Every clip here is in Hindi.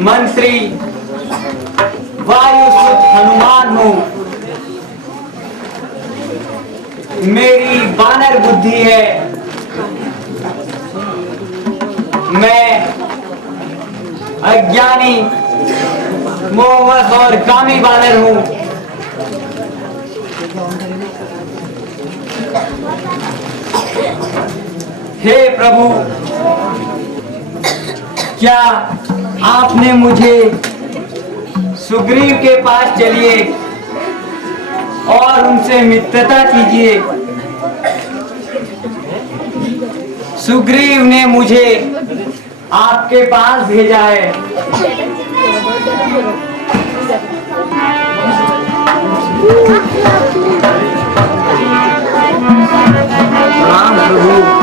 मंत्री वायुसुत हनुमान हूं। मेरी बानर बुद्धि है। मैं अज्ञानी, मोहवश और कामी बानर हूँ। हे प्रभु, क्या आपने मुझे सुग्रीव के पास चलिए और उनसे मित्रता कीजिए। सुग्रीव ने मुझे आपके पास भेजा है। राम प्रभु,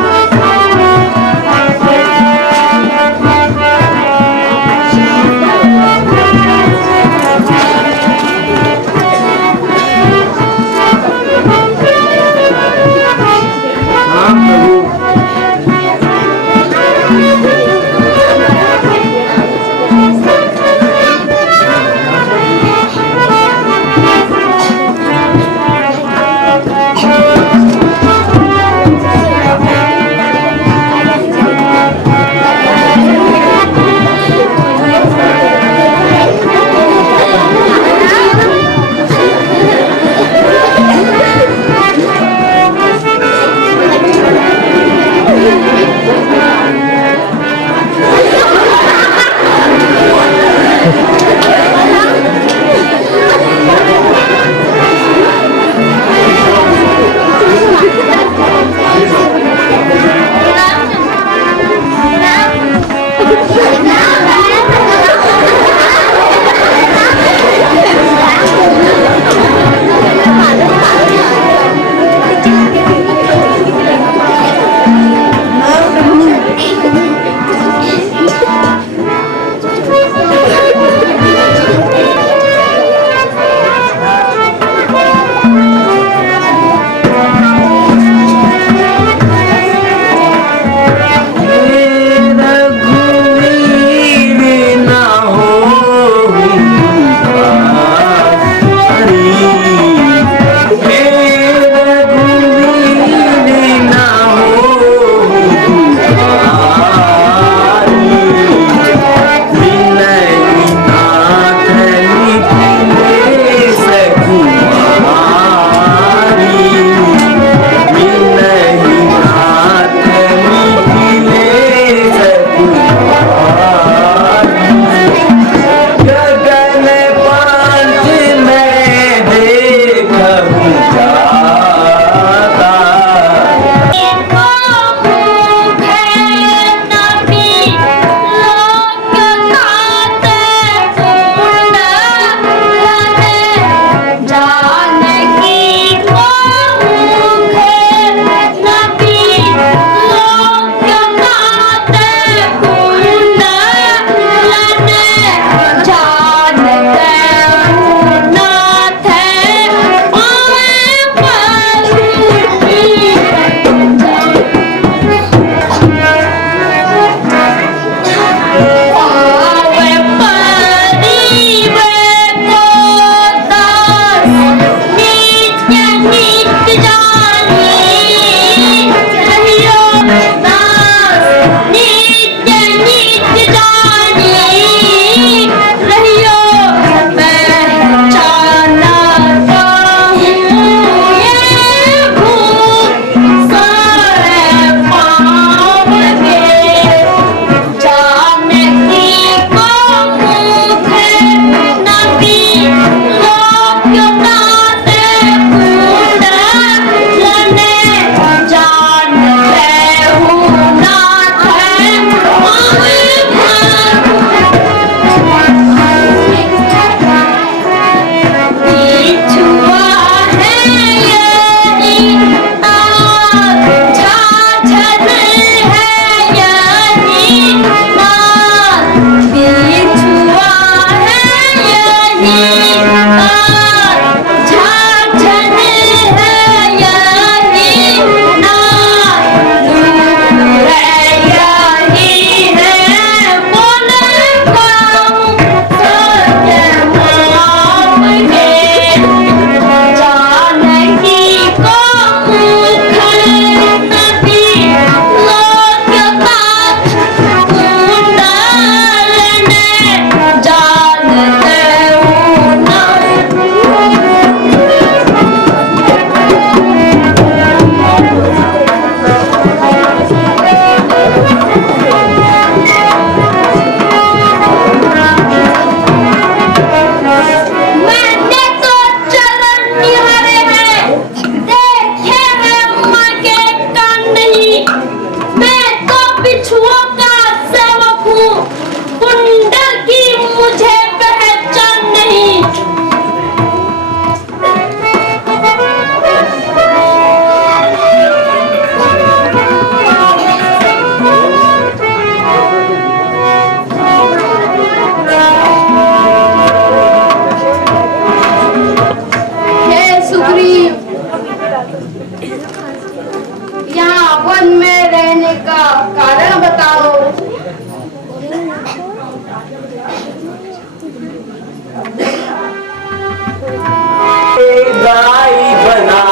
भाई बना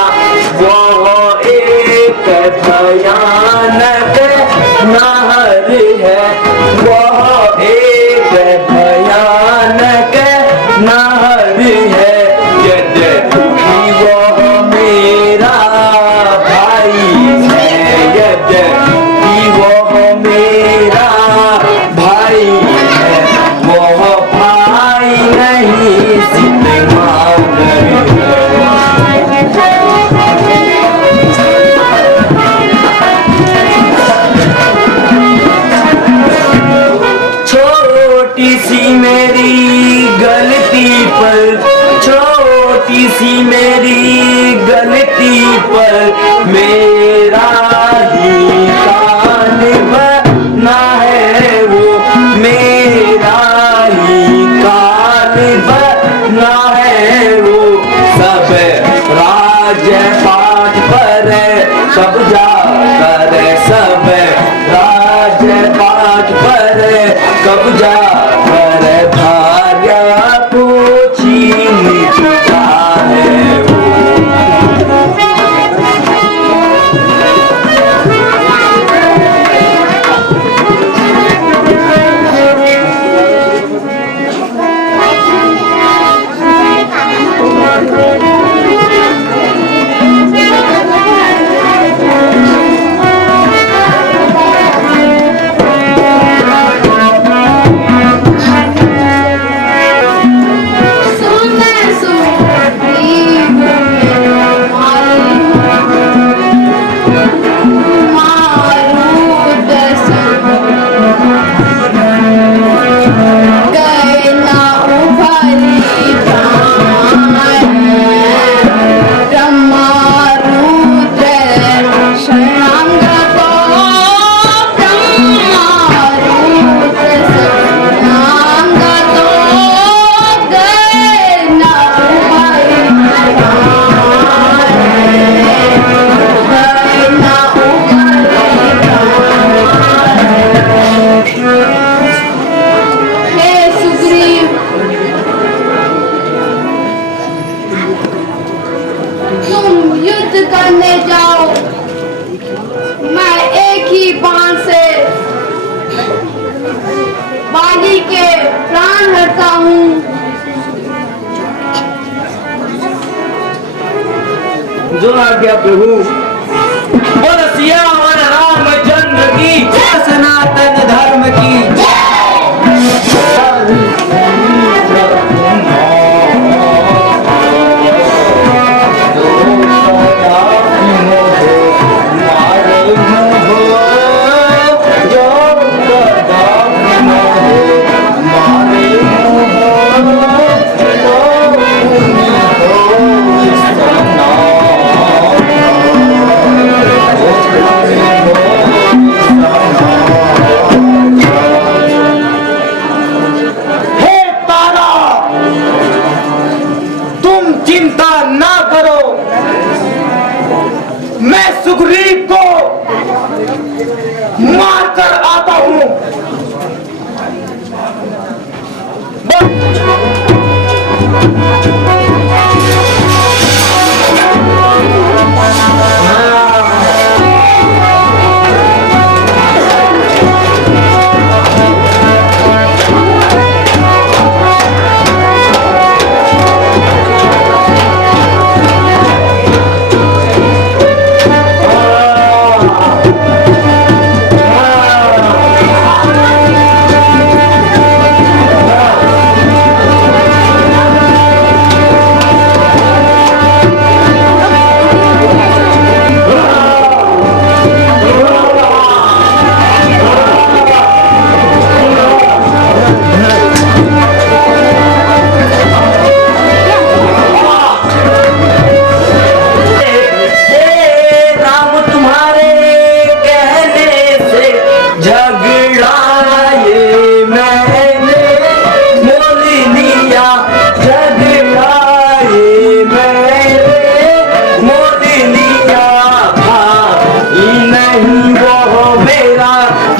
वो एक भयानक नहर है, वो एक भयानक नहर है। यद्यपि वो मेरा भाई है, यद्यपि वो मेरा भाई है, वो भाई नहीं सितमागर है। छोटी सी मेरी गलती पर, छोटी सी मेरी गलती पर मेरा ही कान बना है, वो मेरा ही कान बना है। वो सब राजपाट पर कब्जा कर, सब राजपाट पर कब्जा कर भार्या को छीन चुका है वो। करने जाओ, मैं एक ही बाण से बाली के प्राण हरता हूँ। जो आज्ञा प्रभु। बोल सियावर रामचंद्र की जय, सनातन धर्म की जय। चिंता ना करो, मैं सुग्रीव को मार कर आता हूं।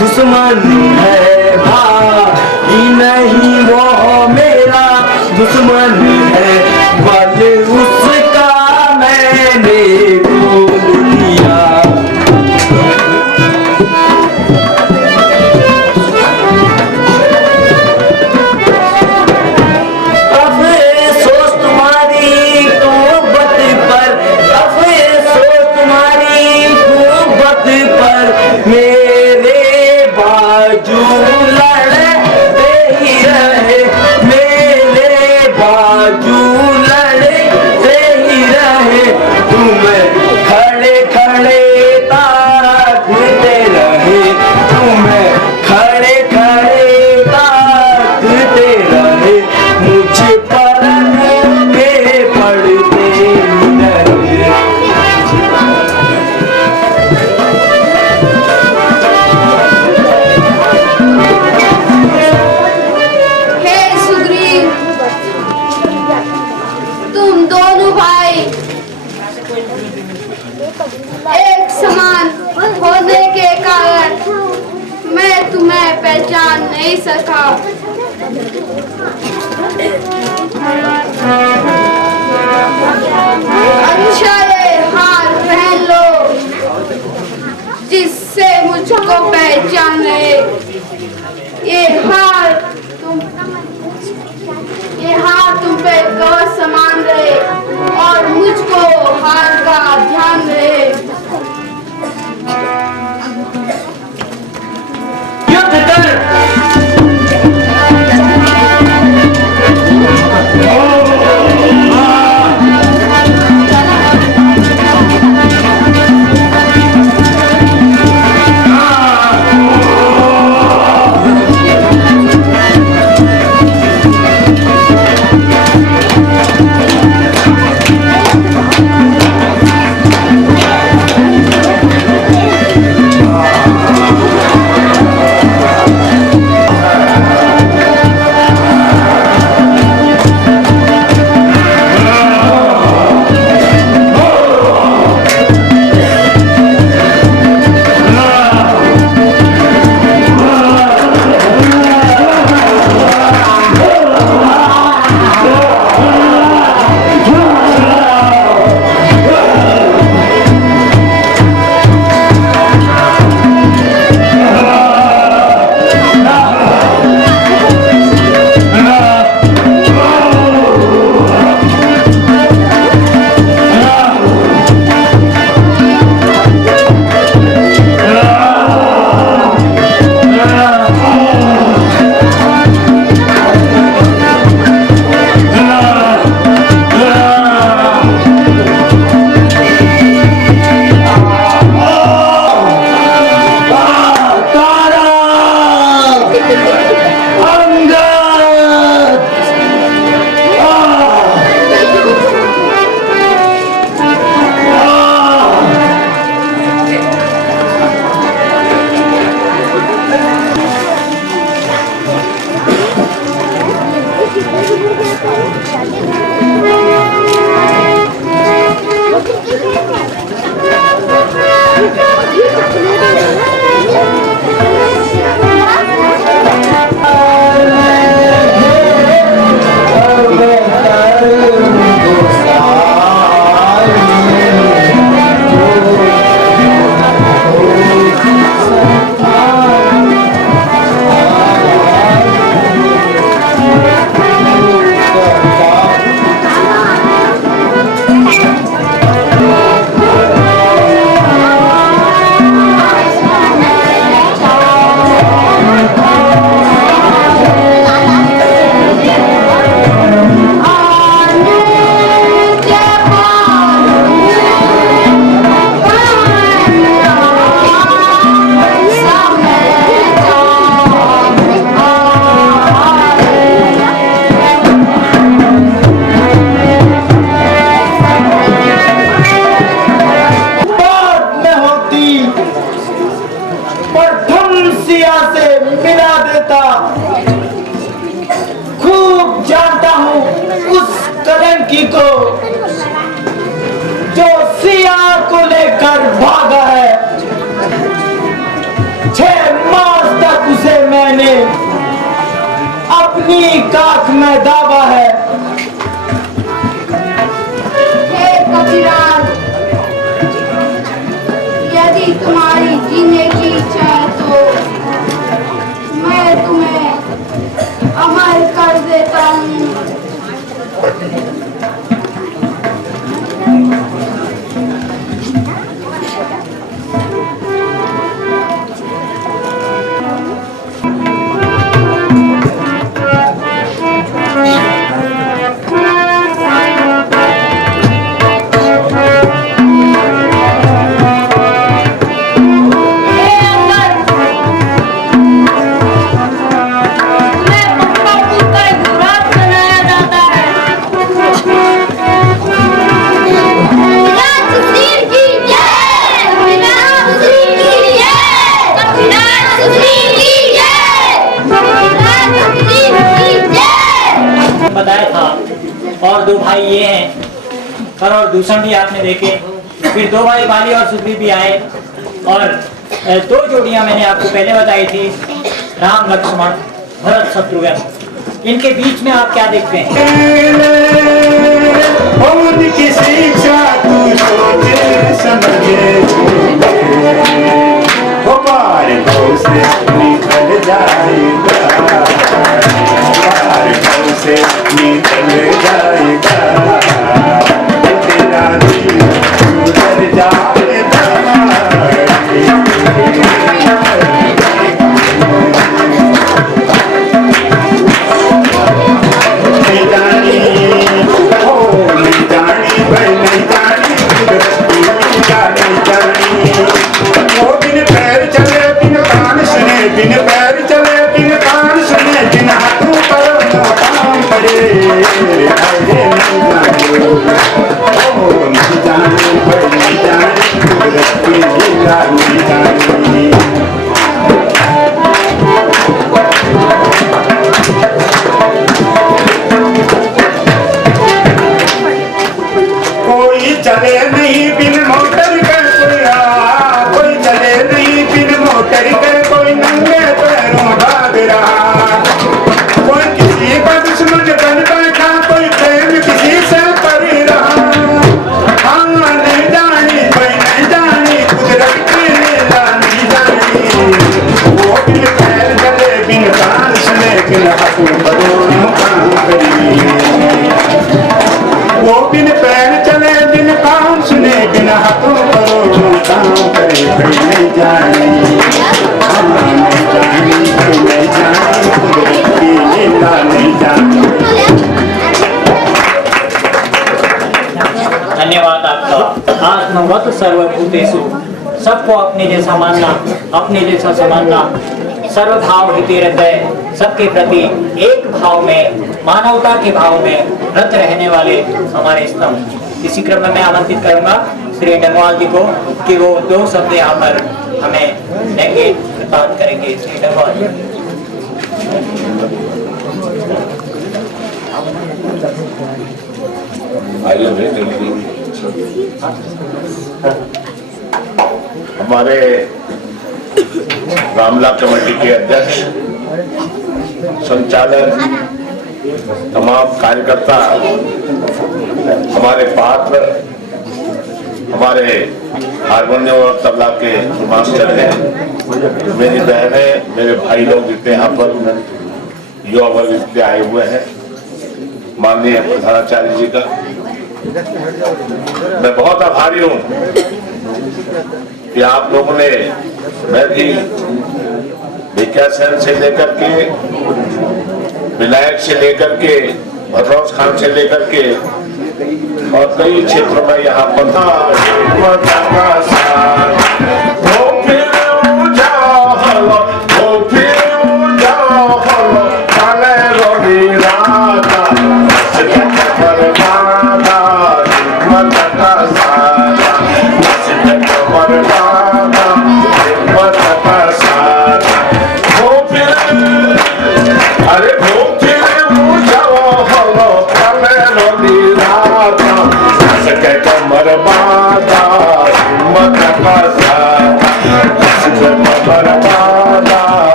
दुश्मन है भाई नहीं, वो मेरा दुश्मन है, बल उसका पहचान रहे। ये हार तुम पे गौर समान रहे और मुझको हार का ध्यान रहे। युद्ध कर। खूब जानता हूँ उस कलंकी को जो सिया को लेकर भागा है। 6 मास तक उसे मैंने अपनी काख में दाबा है। हे कबीरान, यदि तुम्हारी जीने की इच्छा है तो मैं तुम्हें अमर कर देता हूँ। बताया था और 2 भाई ये हैं कर और दूषण भी आपने देखे। फिर 2 भाई बाली और सुग्रीव भी आए और 2 जोड़ियां मैंने आपको पहले बताई थी, राम लक्ष्मण भरत शत्रुघ्न। इनके बीच में आप क्या देखते हैं? उनकी शिक्षा तू सोच समझ से निकल जाएगा, पार पाँव से निकल जाएगा, तेरा दिल सुधर जाएगा। नहीं जानी हो, नहीं जानी भाई, नहीं जानी कुदरती लीला, नहीं जानी वो बिन पैर चले बिन कान सुने, बिन पैर चले बिन कान सुने, बिन हाथों पर काम करे, अरे नहीं जानी हो, नहीं जानी भाई, नहीं जानी कुदरती लीला, नहीं जानी। कोई चले नहीं बिन मोटर के, कोई चले नहीं बिन मोटर के, कोई नंगे पैरों भाग रहा, कोई किसी का दुश्मन बन बैठा, कोई प्रेम किसी से कर रहा। हाँ नहीं जानी कोई नहीं जानी कुदरत की लीला, नहीं जानी वो बिन पैर चले बिन कान सुने, बिन हाथों बदों काम करी, वो बिन पैर चले बिन कान सुने, बिन हाथों करो काम करे, कोई नहीं जानी, नहीं जानी, नहीं जानी कुदरत की लीला, नहीं जानी। धन्यवाद आपका। आत्मवत सर्वभूतेषु, सबको अपने जैसा मानना, अपने जैसा समझना, सर्वभाव हिते हृदय, सबके प्रति एक भाव में, मानवता के भाव में रत रहने वाले हमारे स्तंभ। इसी क्रम में मैं आमंत्रित करूंगा श्री डंगवाल जी को कि वो 2 शब्द यहाँ पर हमें देंगे, बात करेंगे। श्री डंगवाल जी। हमारे रामला कमेटी के अध्यक्ष, संचालक, तमाम कार्यकर्ता, हमारे पात्र, हमारे हारमोनियम और तबला के मास्टर हैं, मेरी बहनें, मेरे भाई लोग जितने यहाँ पर युवा वर्ग जितने आए हुए हैं, माननीय प्रधानाचार्य जी का मैं बहुत आभारी हूँ कि आप लोगों ने, मैं भी भिकिया सेन से लेकर के, विनायक से लेकर के, भद्रौस खान से लेकर के और कई क्षेत्रों में यहाँ पर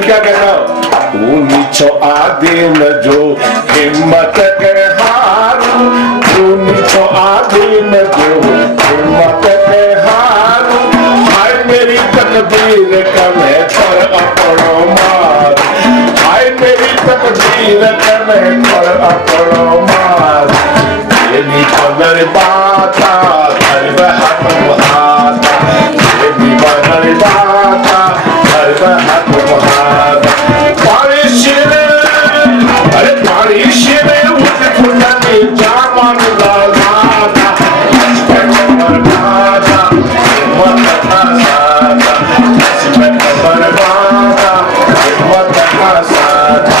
क्या कहना, नीचो आदिम जो हिम्मत के हारू, नीचो आदिम जो हिम्मत के हारू, हाय मेरी तकदीर कमे पर अपनो मार, हाय मेरी तकदीर कमे पर अपनो मार, ये निकल बाता धर्म हाथ हाथ, ये निकल बाता धर्म हाथ हाथ, बारिश अरे बारिश में उठ फुटने जामन लगाना, बरबादा हिम्मत का साथा, बरबादा हिम्मत का साथा,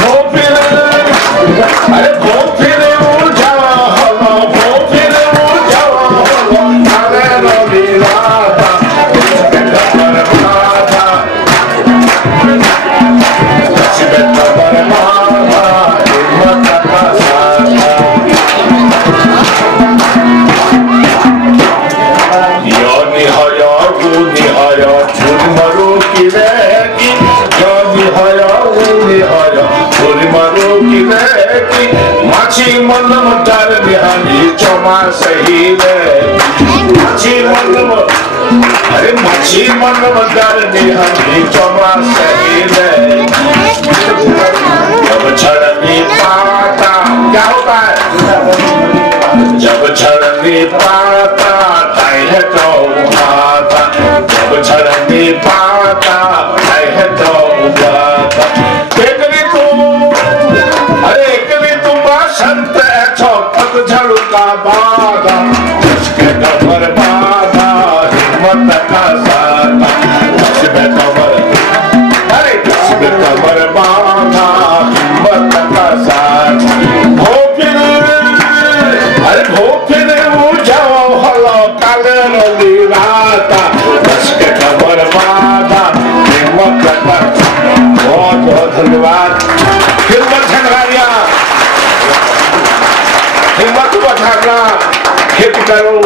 वो फिर अरे वो फिर ऊर्जा हवा, वो फिर ऊर्जा हवा, अरे रविराता बरबादा मच्छी मन डर निहानी चौमा सही रे मच्छी मन अरे मच्छी मन डर निहानी चौमा सही रे जब छड़नी पाता क्या होता है जब छड़नी पाता है तो माता जब छड़नी पाता है तो माता एकरी तुम अरे एकरी तुम संत छो पत झड़का बाधा जिसके कमर बाधा हिम्मत का साथा जिसके कमर अरे जिसके कमर बाधा हिम्मत का साथ हो फिर अरे हो फिर वो जाओ हलो काले रोली राता जिसके कमर बाधा हिम्मत का बहुत बहुत धन्यवाद हिम्मत झगड़िया हिम्मत बचाना खेती करो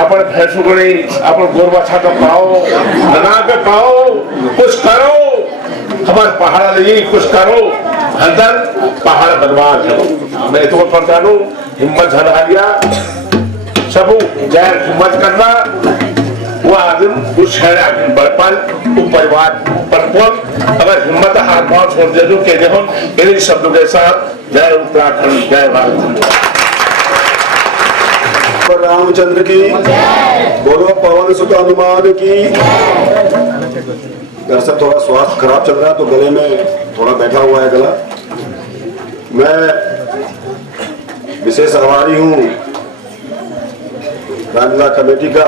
अपन भैंसों को नहीं अपन गोर बछा तो पाओ बना के पाओ कुछ करो हमारे पहाड़ ले कुछ करो अंदर पहाड़ बनवा दो मैं तो पढ़ता हूँ हिम्मत झगड़िया सब जय हिम्मत करना वो आदमी उस शहर आदमी बड़पन वो परिवार परपन अगर हिम्मत हाथ पांव छोड़ दे दो कहते हो मेरे शब्दों के साथ जय उत्तराखंड जय भारत रामचंद्र की बोलो पवन सुत हनुमान की। घर से थोड़ा स्वास्थ्य खराब चल रहा है तो गले में थोड़ा बैठा हुआ है गला। मैं विशेष आभारी हूँ रामलीला कमेटी का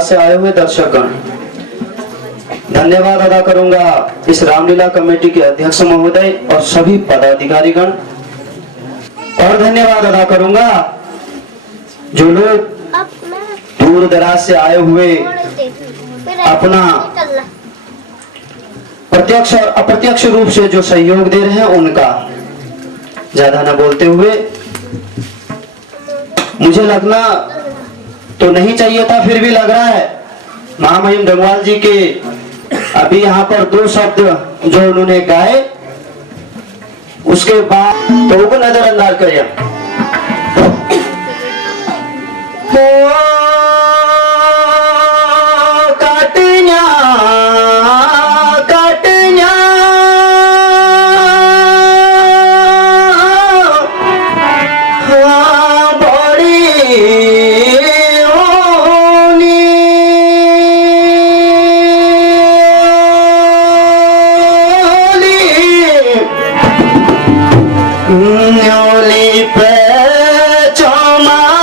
से आए हुए दर्शकगण धन्यवाद अदा करूंगा इस रामलीला कमेटी के अध्यक्ष महोदय और सभी पदाधिकारीगण और धन्यवाद अदा करूंगा जो लोग दूर दराज से आए हुए अपना प्रत्यक्ष और अप्रत्यक्ष रूप से जो सहयोग दे रहे हैं उनका। ज्यादा न बोलते हुए मुझे लगना तो नहीं चाहिए था फिर भी लग रहा है महामहिम डंगवाल जी के अभी यहाँ पर 2 शब्द जो उन्होंने गाए उसके बाद तो वो नजरअंदाज करिए। काटन्या काटन्या बड़ी न्योली पे चौमासिया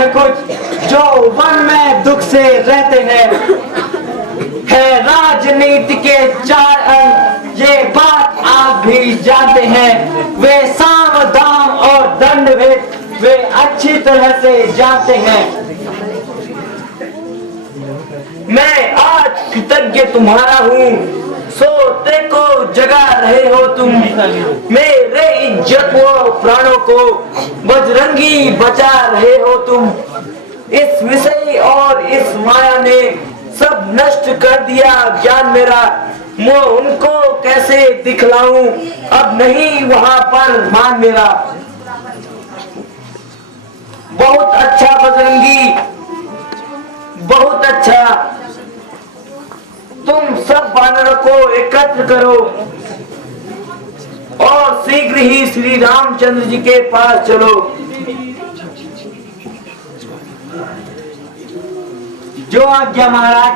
है कुछ जो वन में दुख से रहते हैं। है राजनीति के 4 अंग, ये बात आप भी जानते हैं। वे साम दाम और दंड वे अच्छी तरह से जानते हैं। मैं आज कृतज्ञ तुम्हारा हूँ, सोते को जगा रहे हो तुम। मेरे इज्जत व प्राणों को बजरंगी बचा रहे हो तुम। इस विषय और इस माया ने सब नष्ट कर दिया ज्ञान मेरा। मैं उनको कैसे दिखलाऊं, अब नहीं वहां पर मान मेरा। बहुत अच्छा बजरंगी, बहुत अच्छा। तुम सब वानरों को एकत्र करो और शीघ्र ही श्री रामचंद्र जी के पास चलो। जो आज्ञा महाराज।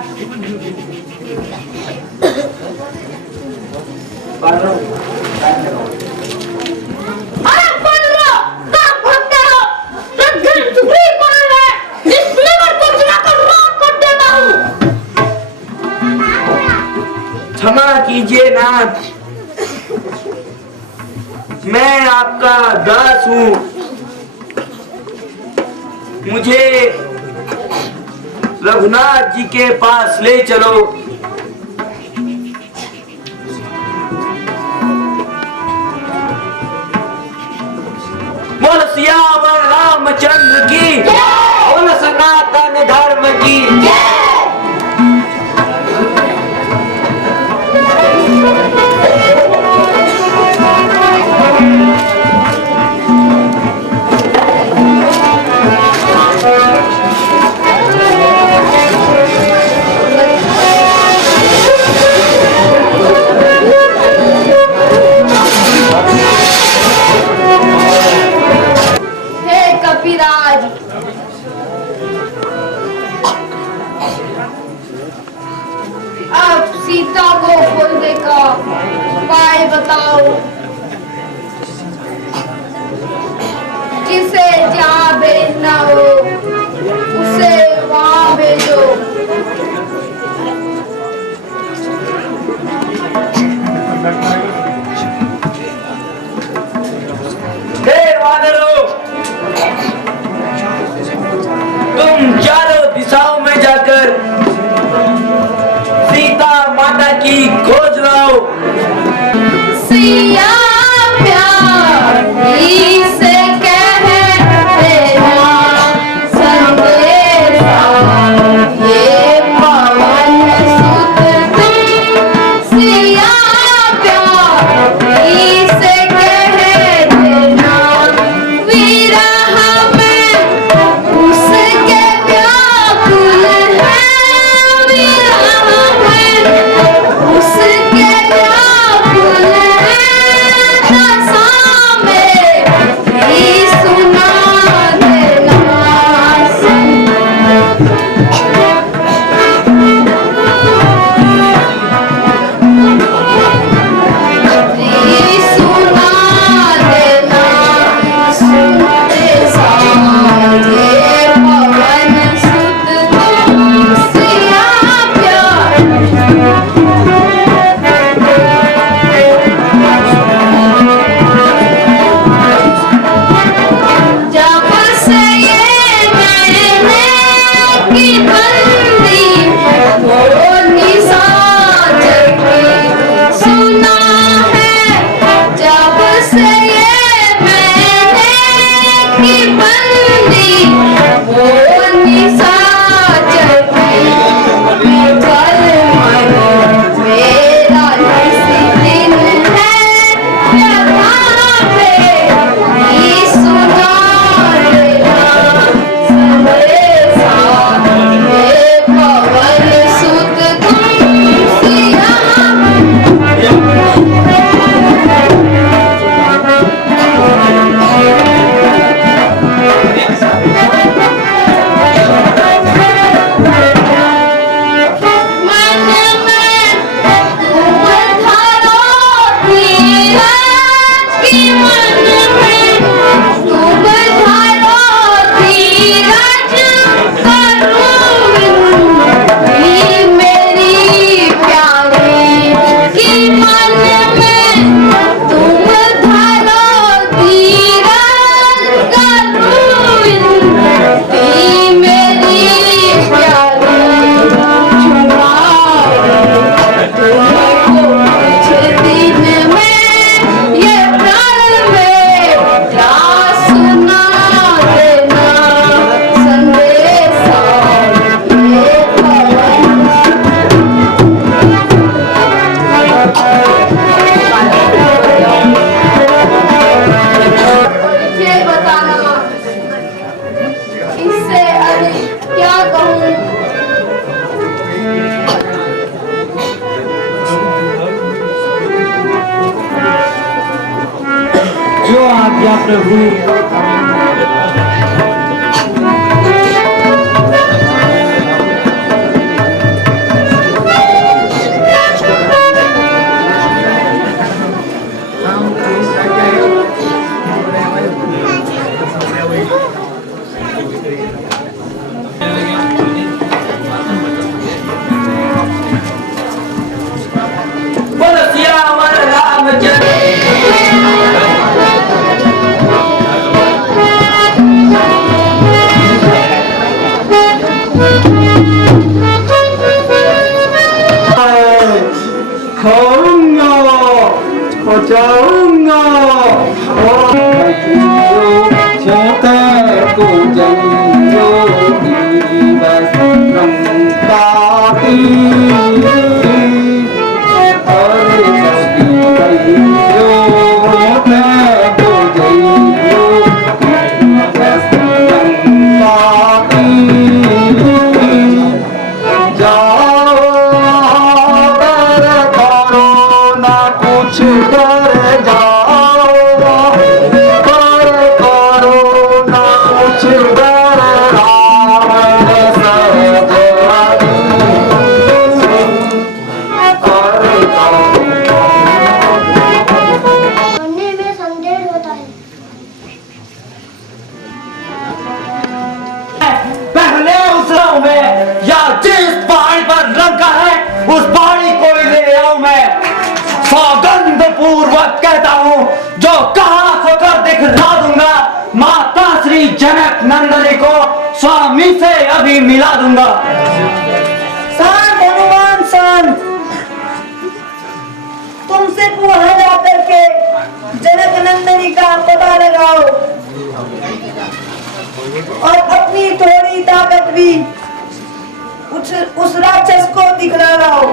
अरे वानरों, क्या करते हो? रंगीन टुकड़ी कौन है? इसलिए मैं कुछ ना कर राम कर देता हूँ। क्षमा कीजिए नाथ, मैं आपका दास हूँ। मुझे रघुनाथ जी के पास ले चलो। बोल सियावर रामचंद्र की, बोल सनातन धर्म की। हे कपिराज, अब सीता को खोजने का उपाय बताओ। जिसे जहाँ भेजना हो उसे वहाँ भेजो। हे वानरों, तुम चारों दिशाओं में जाकर सीता माता की खोज लाओ। सिया प्यारी से कह देना संदेशा, ये पवन सुत तुम। सिया प्यारी से कह देना विरह में उसके व्याकुल है। विरह में उसके व्याकुल है। दशा में भी सुना देना भी सुना देना संदेशा, ये पवन सुत तुम। सिया प्यारी जब से ये मैंने की बंदी वो निशाचर की सुना है। जब से ये मैंने की बंदी वो निशाचर की विफल मन मेरा इसी दिन है। यहाँ पे ही सुना देना संदेशा, ये पवन सुत तुम। सिया मन में तुम धरो धीरज की। मन में तुम धरो धीरज जाने क्या कहूँ। जो आज्ञा प्रभु। बोलो सियावर रामचंद्र। खाऊंगा जाऊंगा छोटे को जइयो बस रंगाती और सस्ती कइयो छोटे को जइयो बस रंगाती जाओ कर करो ना कुछ कर जाओ कर करो ना कुछ कर रावण सजवादी पढ़ने में संदेह होता है। पहले उस गाँव में या जिस पहाड़ी पर लंका है उस पहाड़ी को ही ले आऊं मैं। सौगंध पूर्वक कहता हूँ जो कहा होकर दिखला दूंगा। माता श्री जनक नंदनी को स्वामी से अभी मिला दूंगा। शांत हनुमान शांत। तुमसे वहां जाकर के जनक नंदनी का पता लगाओ और अपनी थोड़ी ताकत भी उस राक्षस को दिखला लाओ।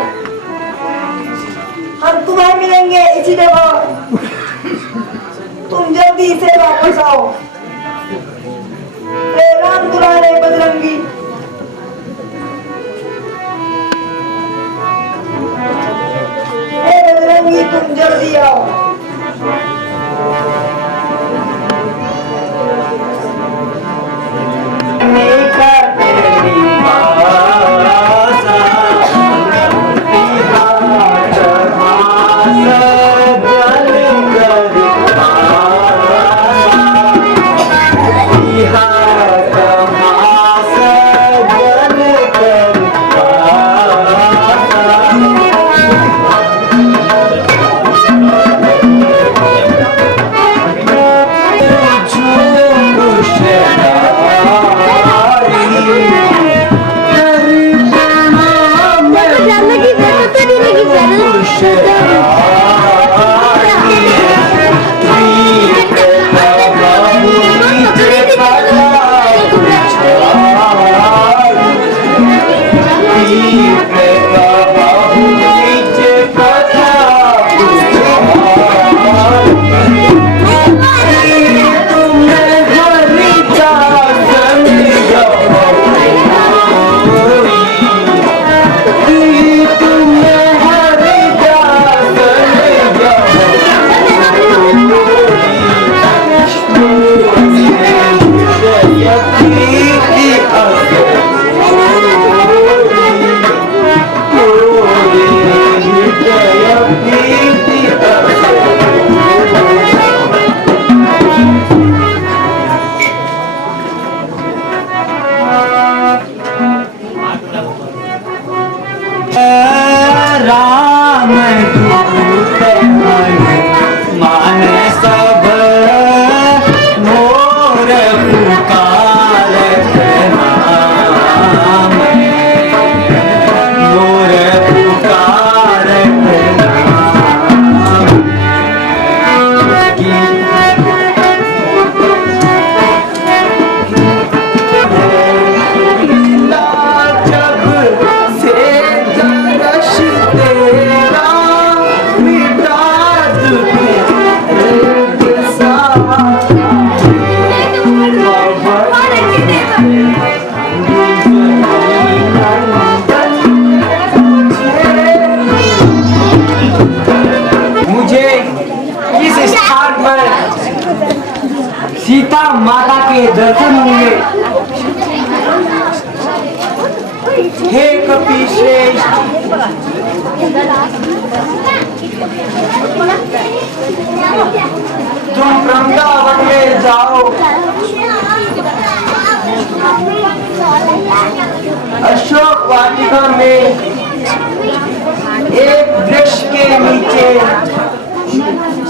हम तुम्हें मिलेंगे इसी जगह। तुम जल्दी से वापस आओ। हे राम दुलारे बजरंगी। हे बजरंगी तुम जल्दी आओ। दर्शन होंगे। हे कपिश्रेष्ठ, तुम वृंदावन में जाओ, अशोक वाटिका में एक वृक्ष के नीचे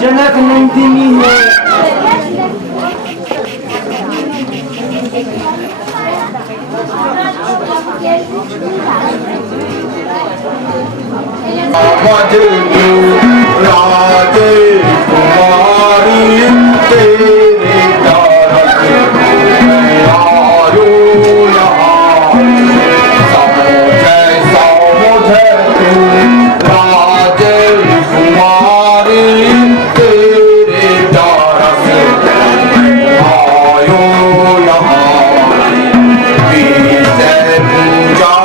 जनक नंदिनी है। राधे कुमारी तेरे आयो यहाँ जैसा मुझे तू राधे कुमारी तेरे दरस आयो यहाँ विजय पूजा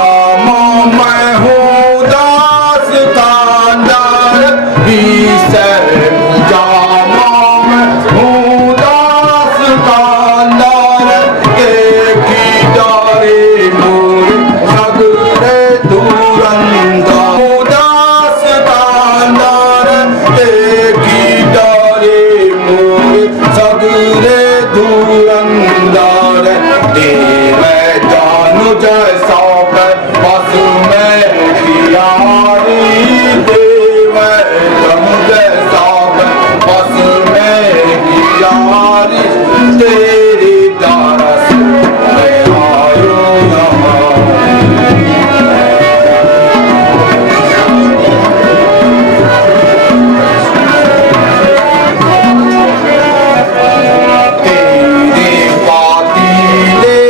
मैं हूँ दास कांदर विजय पूजा मैं हूँ दास कांदर देखी डारे मोर सगरे दुरंदा दास कांदर देखी डारे मोर सगरे दुरंदर देव जानु जैसा बस में प्यारी देव जानु जैसा बस में प्यारी तेरी दरस में आयो तेरी पाती ले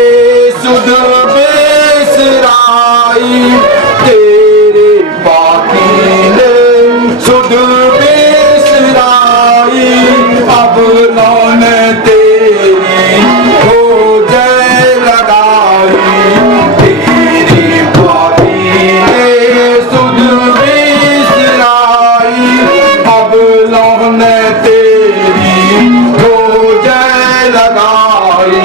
सुध बेसराई तेरे पातीले सुध बेसराई अब लौन तेरी हो जय लगाई तेरी पातीले सुध बेसराई अब लौन तेरी हो जय लगाई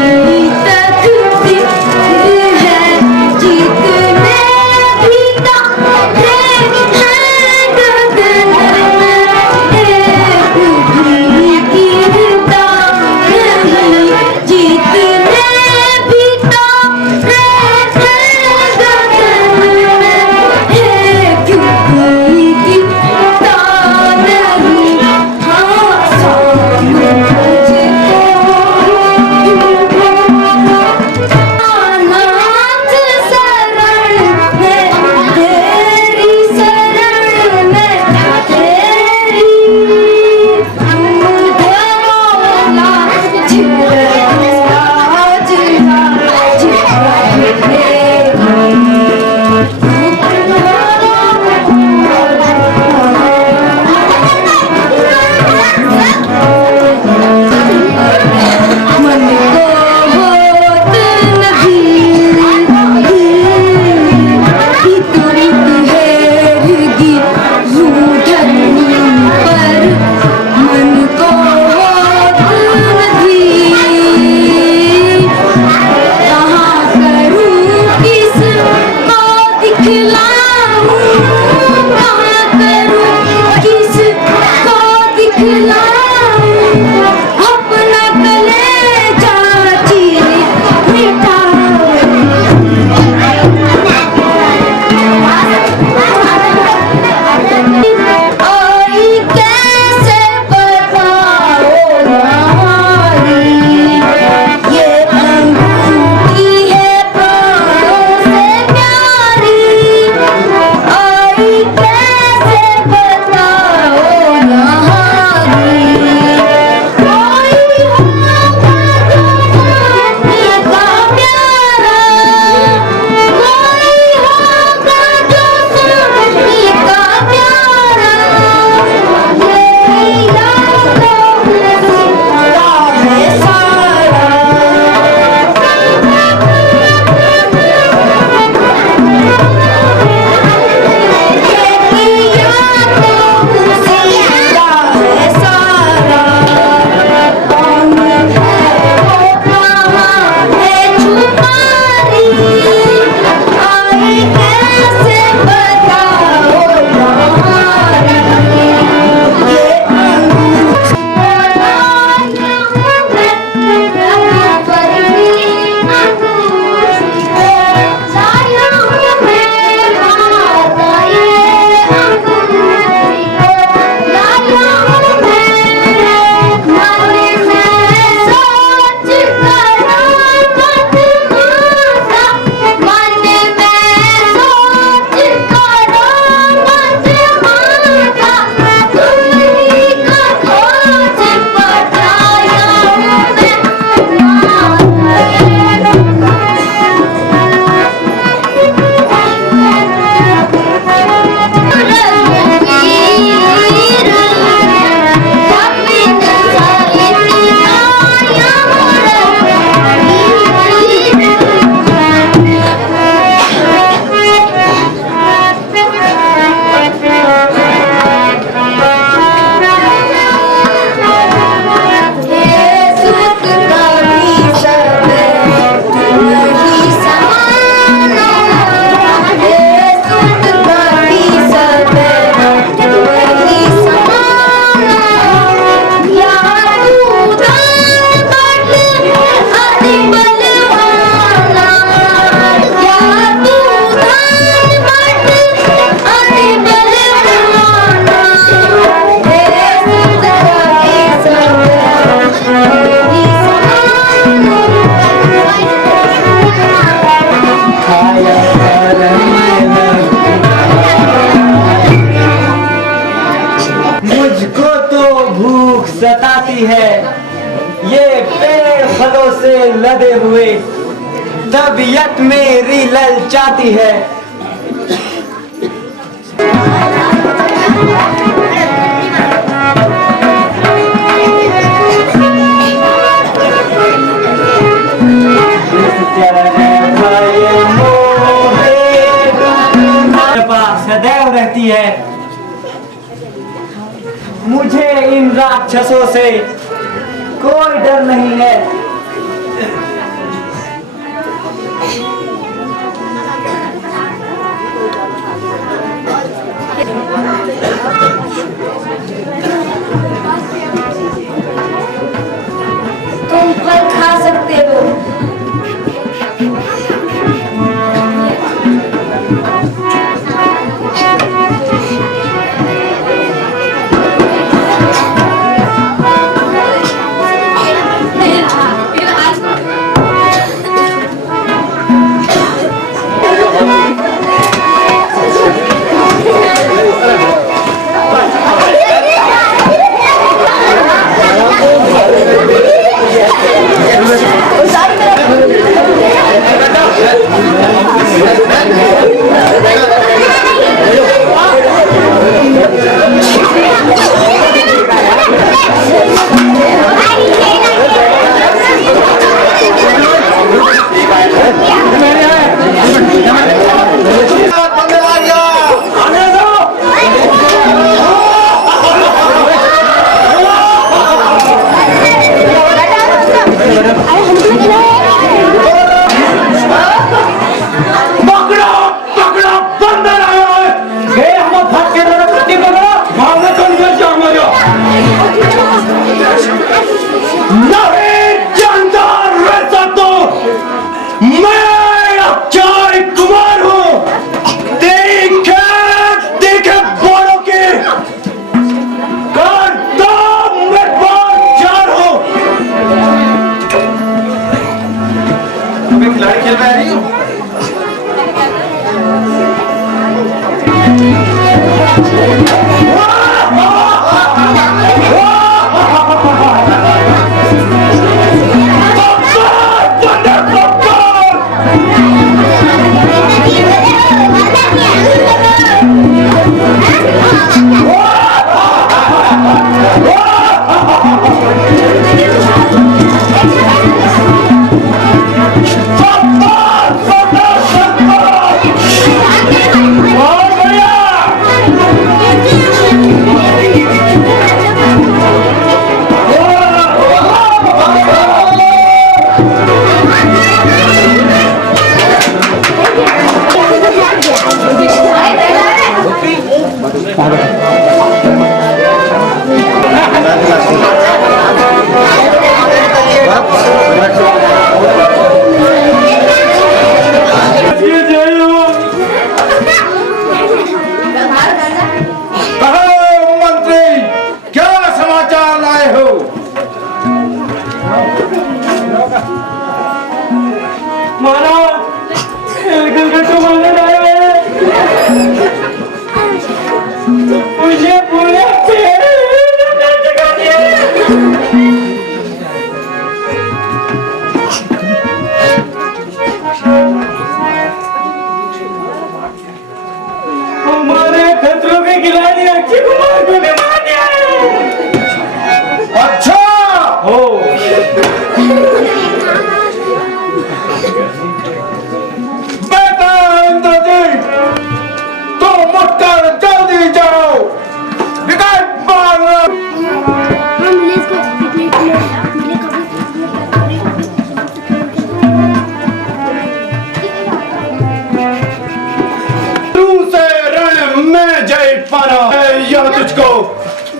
मेरी तकदीर है जीतना सताती है। ये पेड़ फलों से लदे हुए तबीयत मेरी ललचाती है। सदैव रहती है। मुझे इन राक्षसों से कोई डर नहीं है। तुम फल खा सकते हो।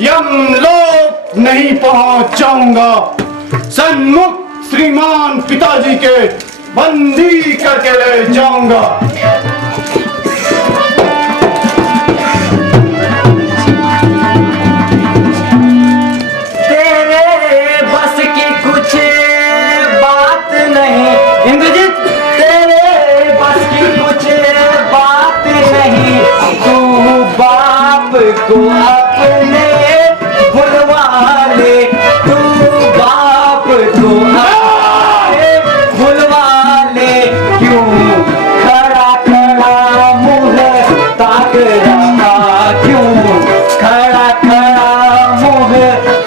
यमलोक नहीं पहुंचाऊंगा। सन्मुख श्रीमान पिताजी के बंदी करके ले जाऊंगा। तेरे बस की कुछ बात नहीं इंद्रजीत, तेरे बस की कुछ बात नहीं। तू बाप को अपने बुलवा ले।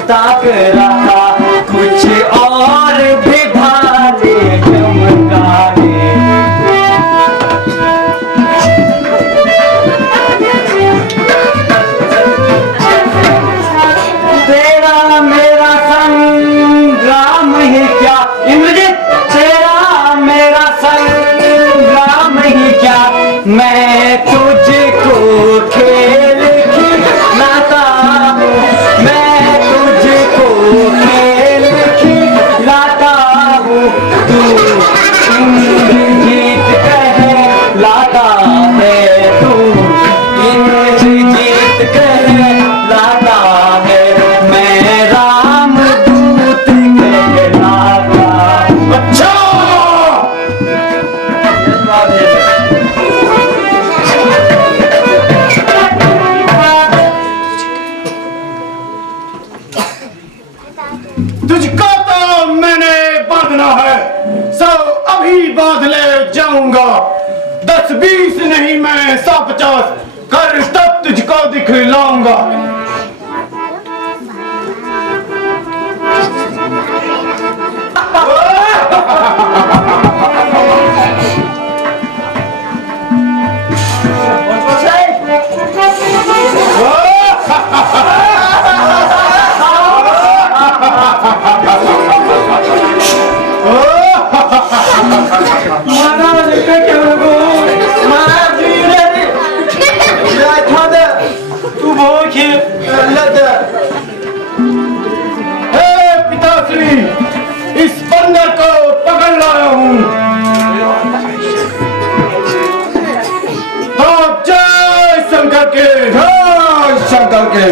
ताक रहा, कुछ और भी भाले चमकाने। तेरा मेरा संग्राम ही क्या इंद्रजीत, तेरा मेरा संग्राम ही क्या, मैं तुझको खेल खिलाता हूँ, मैं तुझको खेल खिलाता हूँ, तू इंद्रजीत कहलाता है, तू इंद्रजीत कहलाता है, मैं रामदूत कहलाता। अच्छा तुझको तो मैंने बांधना है, सो अभी बांध ले जाऊंगा। 10-20 नहीं मैं 150 कर तब तुझको दिखलाऊंगा। तू भूखी हे पिताश्री, इस बंदर को पकड़ लाया हूँ। तो जय शंकर के, जय शंकर के।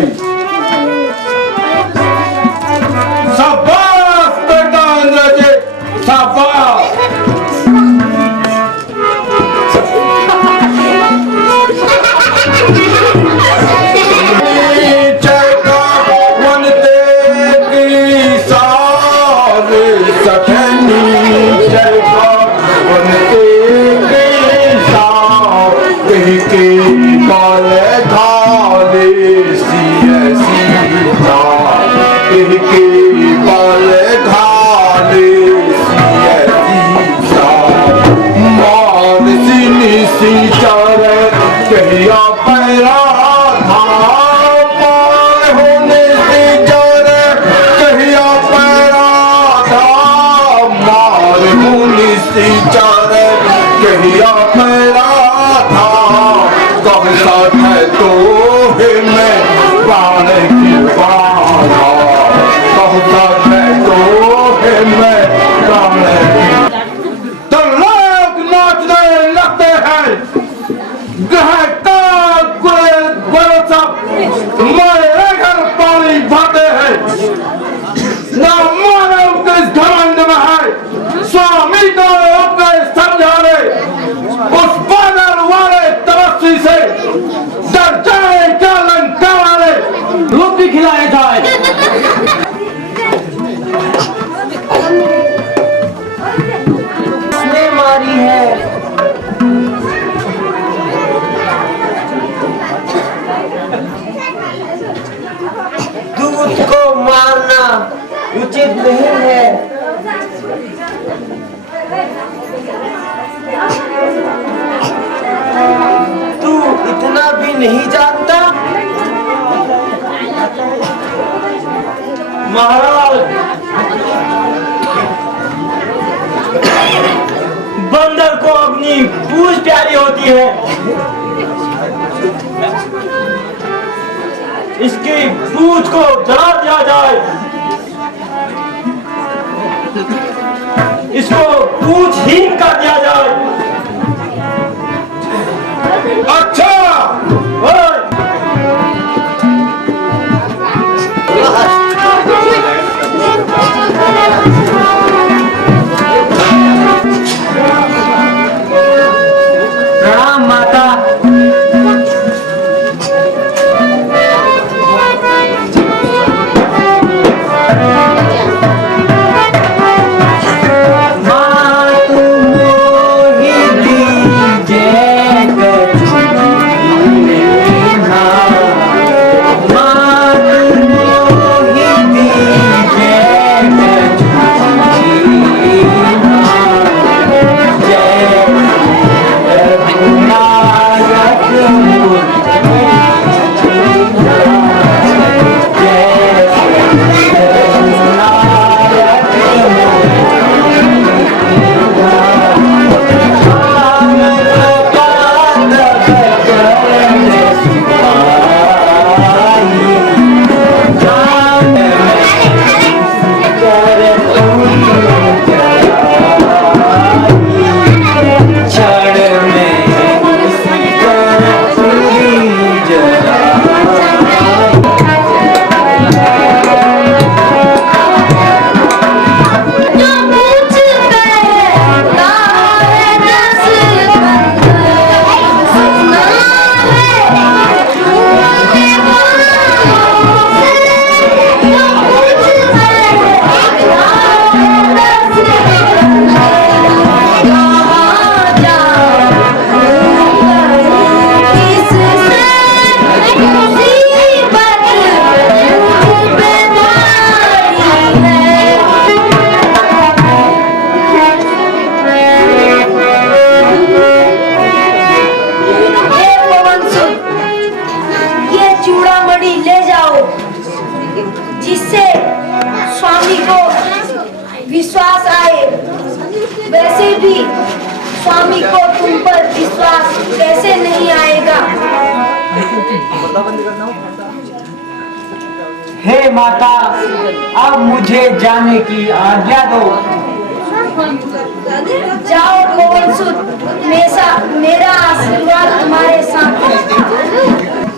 शाबाश बेटा इंद्रजीत, शाबाश। खिलाया जाए। उसने मारी है। दूध को मारना उचित नहीं है। तू इतना भी नहीं जानता? महाराज, बंदर को अपनी पूंछ प्यारी होती है, इसकी पूंछ को जला दिया जाए, इसको पूंछहीन कर दिया जाए। अच्छा प्रणाम माता। माँ तुम जिससे स्वामी को विश्वास आए, वैसे भी स्वामी को तुम पर विश्वास कैसे नहीं आएगा। हे माता, अब मुझे जाने की आज्ञा दो। जाओ गोविंद सुत, मेरा आशीर्वाद तुम्हारे साथ है।